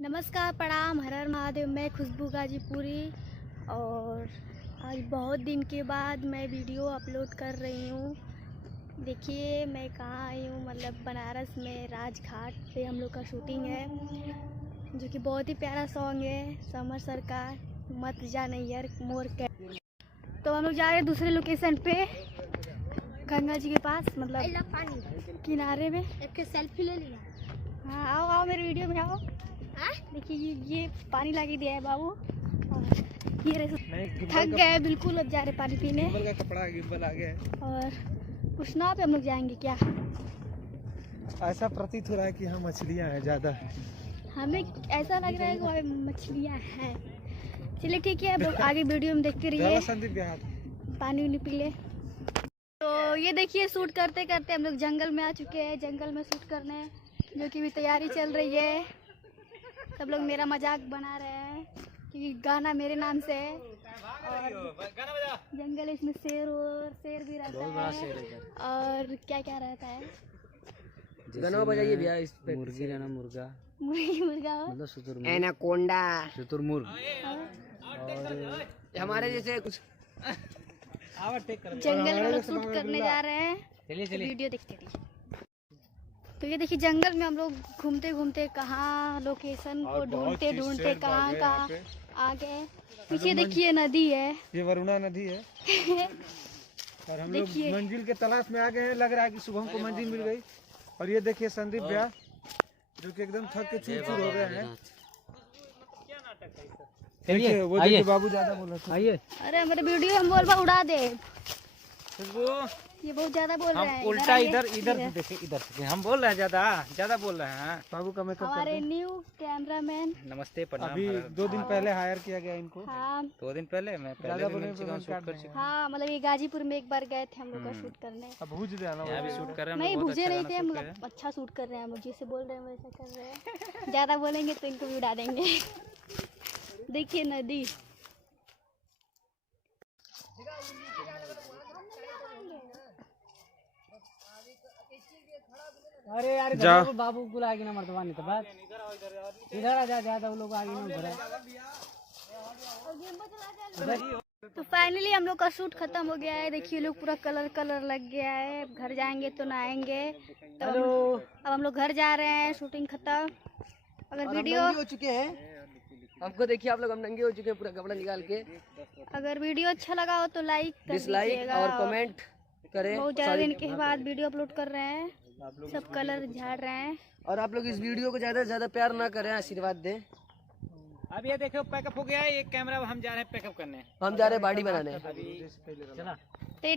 नमस्कार, प्रणाम, हर हर महादेव। मैं खुशबू गाजीपुरी और आज बहुत दिन के बाद मैं वीडियो अपलोड कर रही हूँ। देखिए मैं कहाँ आई हूँ, मतलब बनारस में राजघाट पे हम लोग का शूटिंग है, जो कि बहुत ही प्यारा सॉन्ग है समर सर का, मत जा नैयर मोर के। तो हम लोग जा रहे हैं दूसरे लोकेशन पे, गंगा जी के पास, मतलब पानी किनारे में। एक सेल्फी ले लिया। हाँ आओ आओ मेरे वीडियो में आओ। देखिए ये पानी लगा दिया है बाबू, और ये थक गए बिल्कुल, अब जा रहे पानी पीने। गिम्बल का कपड़ा गिम्बल आ गया है। और उस नाव पे हम लोग जाएंगे क्या? ऐसा प्रतीत हो रहा है कि यहाँ मछलियाँ हैं ज़्यादा। हमें ऐसा लग रहा है कि वहाँ मछलियाँ हैं। चलिए ठीक है, अब आगे वीडियो में देखते रहिए, पानी वानी पी ले। तो ये देखिए शूट करते करते हम लोग जंगल में आ चुके हैं, जंगल में शूट करने, जो कि भी तैयारी चल रही है। सब लोग मेरा मजाक बना रहे हैं क्योंकि गाना मेरे नाम से है, और जंगल इसमें शेर भी रहता है, और क्या क्या रहता है, गाना बजाइए भैया। इस पे मुर्गी रहना, मुर्गा मतलब शुतुरमुर्ग, एनाकोंडा, शुतुरमुर्ग, और हमारे जैसे कुछ जंगल में लोग शूट करने जा रहे हैं। चलिए वीडियो देखते रहिए। तो ये देखिए जंगल में हम लोग घूमते घूमते कहाँ लोकेशन को ढूंढते ढूंढते कहाँ आ गए। पीछे देखिए नदी है, ये वरुणा नदी है। और हम लोग मंजिल के तलाश में आ गए हैं। लग रहा है कि शुभम को मंजिल मिल गई। और ये देखिए संदीप भैया जो कि एकदम थक के चूर हो गए हैं। देखिए वो देखिए बाबू ज्यादा बोल रहे थे। अरे हमारे वीडियो हम बोल उड़ा दे, ये बहुत ज्यादा बोल रहे हैं। उल्टा इधर देखिए, इधर से हम बोल रहे हैं, ज्यादा बोल रहे हैं। बाबू का मेकअप हमारे न्यू कैमरामैन, नमस्ते प्रणाम। अभी 2 दिन पहले हायर किया गया इनको। हाँ 2 दिन पहले मैं पहले भी शूट कर चुका। हाँ, मतलब ये गाजीपुर में एक बार गए थे हम लोग का शूट करने। अब भूज देना, यहाँ भी शूट कर रहे हैं। नहीं भूजे नहीं थे, मतलब अच्छा शूट कर रहे हैं। मुझे से बोल रहे हैं वैसा कर रहे हैं। ज्यादा बोलेंगे तो इनको भी उड़ा देंगे। देखिए नदी, अरे यार बाबू को आगे ना मर्दवानी तो बात इधर आ जा वो लोग आगे ना उधर। तो फाइनली हम लोग का शूट खत्म हो गया है। देखिए लोग पूरा कलर लग गया है। घर जाएंगे तो नहाएंगे। अब हम लोग घर जा रहे हैं, शूटिंग खत्म। अगर वीडियो हो चुके हैं, हमको देखिए आप लोग, हम नंगे हो चुके हैं पूरा कपड़ा निकाल के। अगर वीडियो अच्छा लगा हो तो लाइक कर दीजिएगा और कमेंट करें। बहुत ज़्यादा दिन के बाद वीडियो अपलोड कर रहे हैं, सब कलर झाड़ रहे हैं। और आप लोग इस वीडियो को ज्यादा से ज्यादा प्यार ना करें, आशीर्वाद दें। अब ये देखो पैकअप हो गया है, एक कैमरा हम जा रहे हैं पैकअप करने, हम जा रहे हैं बॉडी बनाने। तो